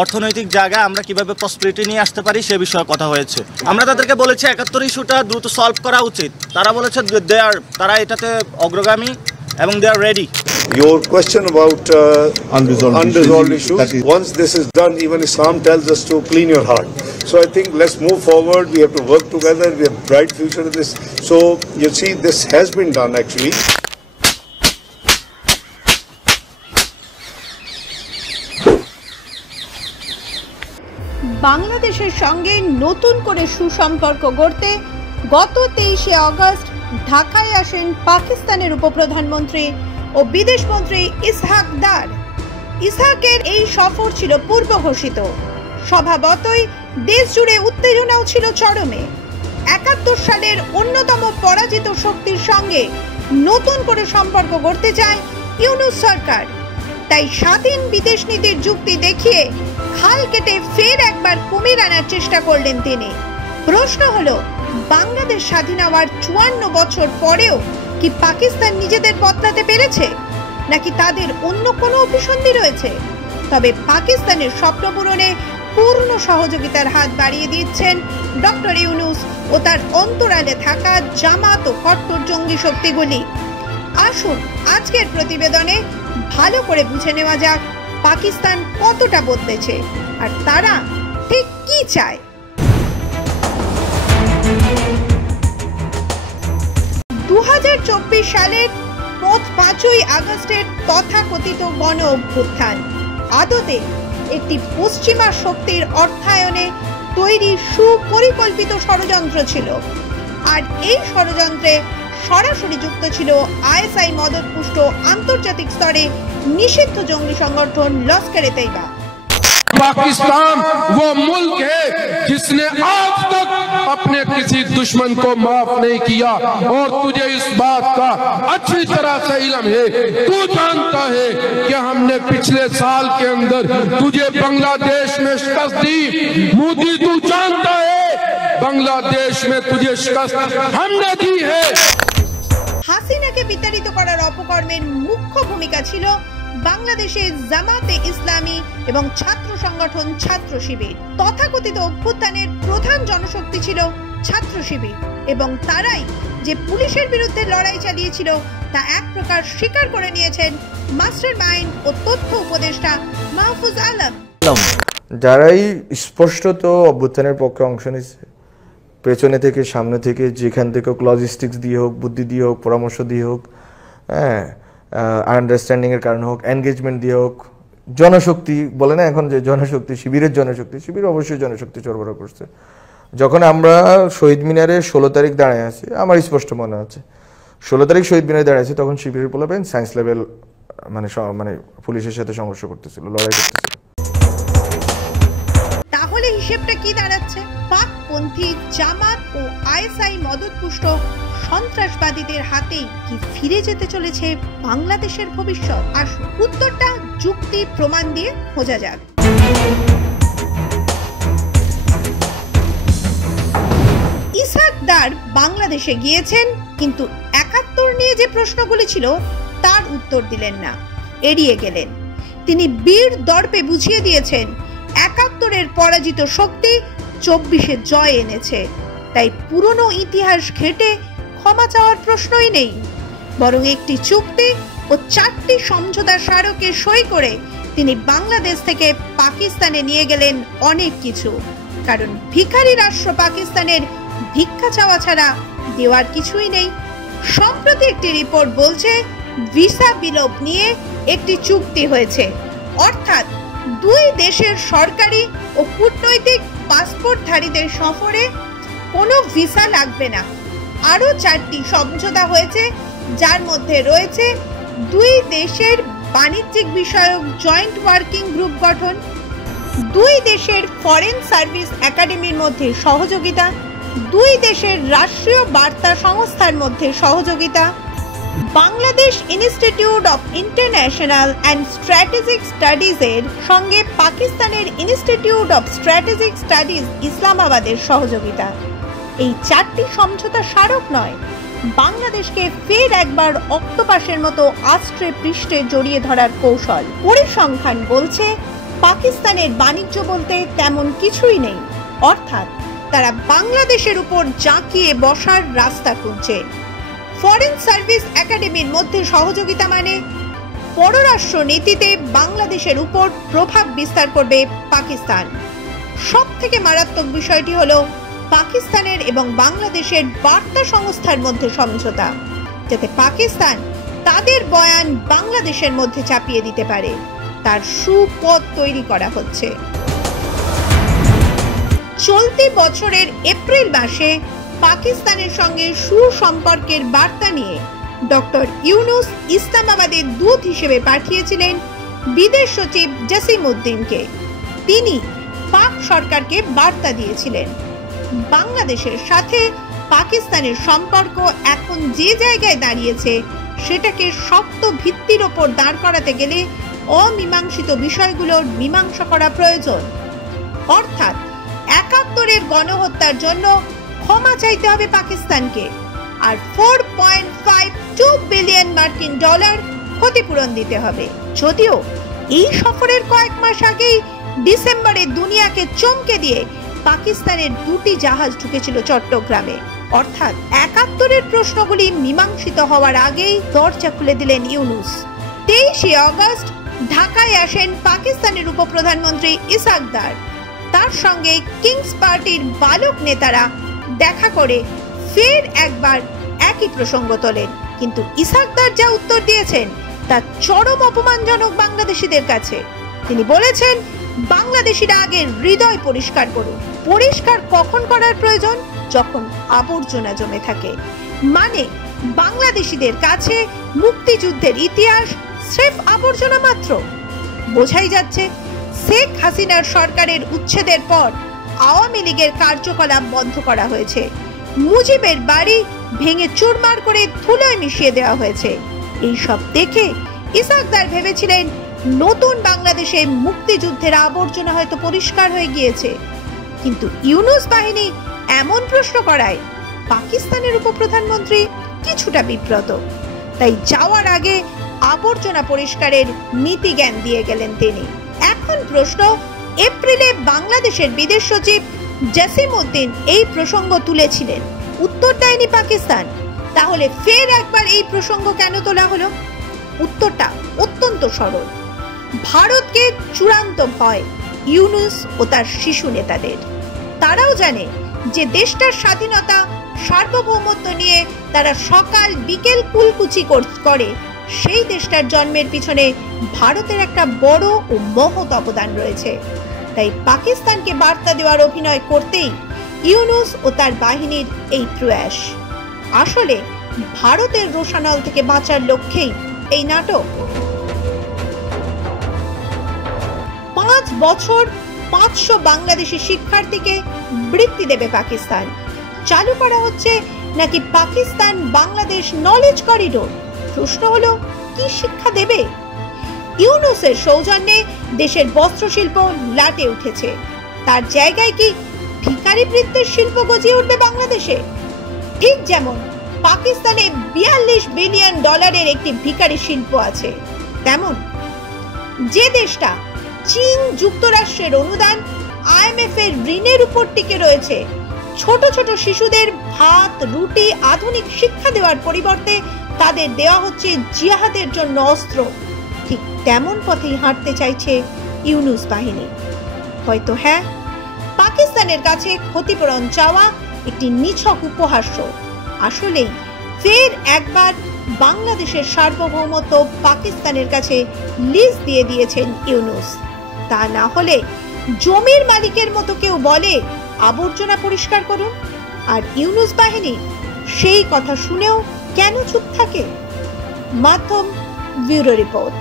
অর্থনৈতিক জায়গায় আমরা কিভাবে প্রসপেরিটি নিয়ে আসতে পারি সে বিষয়ে কথা হয়েছে। আমরা তাদেরকে বলেছি ৭১ ইস্যুটা দ্রুত সলভ করা উচিত। তারা বলেছে তারা এটাতে অগ্রগামী এবং দে আর ready. Your question about unresolved issues, once this is done, even Islam tells us to clean your heart. So I think let's move forward. We have to work together. We have a bright future in this. So you see, this has been done actually. বাংলাদেশের সঙ্গে নতুন করে সুসম্পর্ক গড়তে গত ২৩শে August ঢাকায় আসেন পাকিস্তানের উপপ্রধানমন্ত্রী ও বিদেশমন্ত্রী ইসহাক দার। ইসহাকের এই সফর ছিল পূর্ব ঘোষিত। স্বভাবতই দেশ জুড়ে উত্তেজনাও ছিল চরমে। ৭১ সালের অন্যতম পরাজিত শক্তির সঙ্গে নতুন করে সম্পর্ক গড়তে চায় ইউনূস সরকার। তাই স্বাধীন বিদেশ নীতির যুক্তি দেখিয়ে খাল কেটে ফের একবার কুমির আনার চেষ্টা করলেন তিনি। প্রশ্ন হলো, বাংলাদেশ স্বাধীন হওয়ার ৫৪ বছর পরেও কি পাকিস্তান নিজেদের বদলাতে পেরেছে, নাকি তাদের অন্য কোনো অভিসন্ধি রয়েছে? তবে পাকিস্তানের স্বপ্ন পূরণে পূর্ণ সহযোগিতার হাত বাড়িয়ে দিচ্ছেন ডক্টর ইউনূস ও তার অন্তরালে থাকা জামাত ও কট্টর জঙ্গি শক্তিগুলি। আসুন আজকের প্রতিবেদনে ভালো করে বুঝে নেওয়া যাক পাকিস্তান কতটা বদলেছে আর তারা ঠিক কি চায়। ২০২৪ সালের ৫ই আগস্টের তথাকথিত গণ অভ্যুত্থান আদতে একটি পশ্চিমা শক্তির অর্থায়নে তৈরি সুপরিকল্পিত ষড়যন্ত্র ছিল। আর এই ষড়যন্ত্রে সরাসরি যুক্ত ছিল আইএসআই মদতপুষ্ট আন্তর্জাতিক স্তরে নিষিদ্ধ জঙ্গি সংগঠন লস্কর-ই-তৈবা। पाकिस्तान वो मुल्क है जिसने आज तक अपने किसी दुश्मन को माफ नहीं किया और तुझे इस बात का अच्छी तरह से इल्म है। तू जानता है कि हमने पिछले साल के अंदर तुझे बांग्लादेश में शिकस्त दी। मोदी तू जानता है बांग्लादेश में तुझे शिकस्त हमने दी है। হাসিনাকে বিতাড়িত করার অপকর্মের মুখ্য ভূমিকা ছিল বাংলাদেশের জামাতে ইসলামী এবং ছাত্র সংগঠন ছাত্র শিবির। তথাকথিত অভ্যুত্থানের প্রধান জনশক্তি ছিল ছাত্র শিবির এবং তারাই যে পুলিশের বিরুদ্ধে লড়াই চালিয়েছিল তা এক প্রকার স্বীকার করে নিয়েছেন মাস্টার মাইন্ড ও তথ্য উপদেষ্টা মাহফুজ আলম। যারাই স্পষ্টত অভ্যুত্থানের পক্ষে অংশ নিচ্ছে, পেছনে থেকে সামনে থেকে যেখান থেকে হোক, লজিস্টিক্স দিয়ে হোক, বুদ্ধি দিয়ে হোক, পরামর্শ দিয়ে হোক, হ্যাঁ আন্ডারস্ট্যান্ডিংয়ের কারণে হোক, এনগেজমেন্ট দিয়ে হোক, জনশক্তি বলে না এখন যে জনশক্তি, শিবিরের জনশক্তি, শিবির অবশ্যই জনশক্তি সরবরাহ করছে। যখন আমরা শহীদ মিনারে ১৬ তারিখ দাঁড়ায় আছি, আমার স্পষ্ট মনে আছে ১৬ তারিখ শহীদ মিনারে দাঁড়িয়ে আছি, তখন শিবিরের পোলাপেন সায়েন্স লেভেল মানে পুলিশের সাথে সংঘর্ষ করতেছিল, লড়াই করতেছিল। তাহলে হিসেবটা কি দাঁড়াচ্ছে? পাকপন্থী জামাত ও আইএসআই মদতপুষ্ট সন্ত্রাসবাদীদের হাতেই কি ফিরে যেতে চলেছে বাংলাদেশের ভবিষ্যৎ? আসুন উত্তরটা যুক্তি প্রমাণ দিয়ে খোঁজা যাক। ইসহাক দার বাংলাদেশে গিয়েছেন, কিন্তু ৭১ নিয়ে যে প্রশ্নগুলি ছিল তার উত্তর দিলেন না, এড়িয়ে গেলেন। তিনি বীর দর্পে বুঝিয়ে দিয়েছেন ৭১ পরাজিত শক্তি ২৪ জয় এনেছে। তাই পুরনো ইতিহাস ঘেটে ক্ষমা চাওয়ার প্রশ্নই নেই, বরং একটি চুক্তি ও ৪টি সমঝোতা স্মারকে সই করে তিনি বাংলাদেশ থেকে পাকিস্তানে নিয়ে গেলেন অনেক কিছু। কারণ ভিখারি রাষ্ট্র পাকিস্তানের ভিক্ষা চাওয়া ছাড়া দেওয়ার কিছুই নেই। সম্প্রতি একটি রিপোর্ট বলছে ভিসা বিলোপ নিয়ে একটি চুক্তি হয়েছে, অর্থাৎ দুই দেশের সরকারি ও কূটনৈতিক পাসপোর্টধারীদের সফরে কোনো ভিসা লাগবে না। আরও ৪টি সমঝোতা হয়েছে, যার মধ্যে রয়েছে দুই দেশের বাণিজ্যিক বিষয়ক জয়েন্ট ওয়ার্কিং গ্রুপ গঠন, দুই দেশের ফরেন সার্ভিস একাডেমির মধ্যে সহযোগিতা, দুই দেশের রাষ্ট্রীয় বার্তা সংস্থার মধ্যে সহযোগিতা, Bangladesh institute of international and strategic স্টাডিজের সঙ্গে পাকিস্তানের ইনস্টিটিউট অফ স্ট্র্যাটেজিক স্টাডিজ ইসলামাবাদের সহযোগিতা। এই ৪টি সমঝোতা স্মারক নয়, বাংলাদেশকে ফের একবার অক্টোপাসের মতো আষ্টে পৃষ্ঠে জড়িয়ে ধরার কৌশল। পরিসংখ্যান বলছে পাকিস্তানের বাণিজ্য বলতে তেমন কিছুই নেই, অর্থাৎ তারা বাংলাদেশের উপর জাঁকিয়ে বসার রাস্তা খুঁজছে। ফরেন সার্ভিস একাডেমির মধ্যে সহযোগিতা মানে পররাষ্ট্র নীতিতে বাংলাদেশের উপর প্রভাব বিস্তার করবে পাকিস্তান। সব থেকে মারাত্মক বিষয়টি হলো পাকিস্তানের এবং বাংলাদেশের বার্তা সংস্থার মধ্যে সমঝোতা, যাতে পাকিস্তান তাদের বয়ান বাংলাদেশের মধ্যে চাপিয়ে দিতে পারে। তার সুপথ তৈরি করা হচ্ছে। চলতি বছরের এপ্রিল মাসে পাকিস্তানের সঙ্গে সুসম্পর্কের বার্তা নিয়ে ডক্টর ইউনুস ইসলামাবাদের দূত হিসেবে পাঠিয়েছিলেন বিদেশ সচিব জসিমউদ্দিনকে। তিনি পাক সরকারকে বার্তা দিয়েছিলেন, বাংলাদেশের সাথে পাকিস্তানের সম্পর্ক এখন যে জায়গায় দাঁড়িয়েছে সেটাকে শক্ত ভিত্তির ওপর দাঁড় করাতে গেলে অমীমাংসিত বিষয়গুলোর মীমাংসা করা প্রয়োজন। অর্থাৎ ৭১-এর গণহত্যার জন্য ক্ষমা চাইতে হবে পাকিস্তানকে, আর $4.52 বিলিয়ন মার্কিন ডলার ক্ষতিপূরণ দিতে হবে। যদিও এই সফরের কয়েক মাস আগেই ডিসেম্বরে দুনিয়াকে চমকে দিয়ে পাকিস্তানের 2টি জাহাজ ঢুকেছিল চট্টগ্রামে। অর্থাৎ ৭১-এর প্রশ্নগুলি মীমাংসিত হওয়ার আগেই দরজা খুলে দিলেন ইউনুস। 23শে আগস্ট ঢাকায় আসেন পাকিস্তানের উপপ্রধানমন্ত্রী ইসহাক দার। তার সঙ্গে কিংস পার্টির বালক নেতারা দেখা করে ফের একবার একই প্রসঙ্গ তোলেন, কিন্তু ইসহাক দার যা উত্তর দিয়েছেন তা চরম অপমানজনক বাংলাদেশিদের কাছে। তিনি বলেছেন, বাংলাদেশিরা আগে হৃদয় পরিষ্কার করুন। পরিষ্কার কখন করার প্রয়োজন? যখন আবর্জনা জমে থাকে। মানে বাংলাদেশিদের কাছে মুক্তিযুদ্ধের ইতিহাস স্রেফ আবর্জনা মাত্র। বোঝাই যাচ্ছে শেখ হাসিনার সরকারের উচ্ছেদের পর আওয়ামী লীগের কার্যকলাপ বন্ধ করা হয়েছে, মুজিবের বাড়ি ভেঙে চুরমার করে ধুলোয় মিশিয়ে দেওয়া হয়েছে। এইসব দেখে ইসহাক দার ভেবেছিলেন নতুন বাংলাদেশে মুক্তিযুদ্ধের আবর্জনা হয়তো পরিষ্কার হয়ে গিয়েছে, কিন্তু ইউনুস বাহিনী এমন প্রশ্ন করায় পাকিস্তানের উপপ্রধানমন্ত্রী কিছুটা বিব্রত। তাই যাওয়ার আগে আবর্জনা পরিষ্কারের নীতি জ্ঞান দিয়ে গেলেন তিনি। এখন প্রশ্ন, এপ্রিলে বাংলাদেশের বিদেশ সচিব জসিমউদ্দিন এই প্রসঙ্গ তুলেছিলেন, উত্তর দেয়নি পাকিস্তান। তাহলে ফের একবার এই প্রসঙ্গ কেন তোলা হলো? উত্তরটা অত্যন্ত সরল। ভারতকে চূড়ান্ত ভয় ইউনুস ও তার শিশু নেতাদের। তারাও জানে যে দেশটার স্বাধীনতা সার্বভৌমত্ব নিয়ে তারা সকাল বিকেল কুলকুচি করে, সেই দেশটার জন্মের পিছনে ভারতের একটা বড় ও মহৎ অবদান রয়েছে। তাই পাকিস্তানকে বার্তা দেওয়ার অভিনয় করতেই ইউনুস ও তার বাহিনীর এই প্রয়াস। আসলে ভারতের রোষানল থেকে বাঁচার লক্ষ্যেই এই নাটক। 5 বছর 500 বাংলাদেশি শিক্ষার্থীকে বৃত্তি দেবে পাকিস্তান। চালু করা হচ্ছে নাকি পাকিস্তান বাংলাদেশ নলেজ করিডোর? প্রশ্ন হলো, কি শিক্ষা দেবে? ইউনুসের সৌজন্যে দেশের বস্ত্রশিল্প লাটে উঠেছে। তার জায়গায় কি ভিখারি বৃত্তের শিল্প গজিয়ে উঠবে বাংলাদেশে? ঠিক যেমন পাকিস্তানে $42 বিলিয়ন একটি ভিখারি শিল্প আছে, তেমন যে দেশটা চীন যুক্তরাষ্ট্রের অনুদান, IMF এর ঋণের উপর টিকে রয়েছে, ছোট ছোট শিশুদের ভাত রুটি আধুনিক শিক্ষা দেওয়ার পরিবর্তে তাদের দেওয়া হচ্ছে জিহাদের জন্য অস্ত্র, ঠিক তেমন পথেই হাঁটতে চাইছে ইউনুস বাহিনী। হয়তো হ্যাঁ, পাকিস্তানের কাছে ক্ষতিপূরণ চাওয়া একটি নিছক উপহাস্য। আসলেই ফের একবার বাংলাদেশের সার্বভৌমত্ব পাকিস্তানের কাছে লিজ দিয়ে দিয়েছেন ইউনুস। তা না হলে জমির মালিকের মতো কেউ বলে আবর্জনা পরিষ্কার করুন, আর ইউনুস বাহিনী সেই কথা শুনেও কেন চুপ থাকে? মাধ্যম ব্যুরো রিপোর্ট।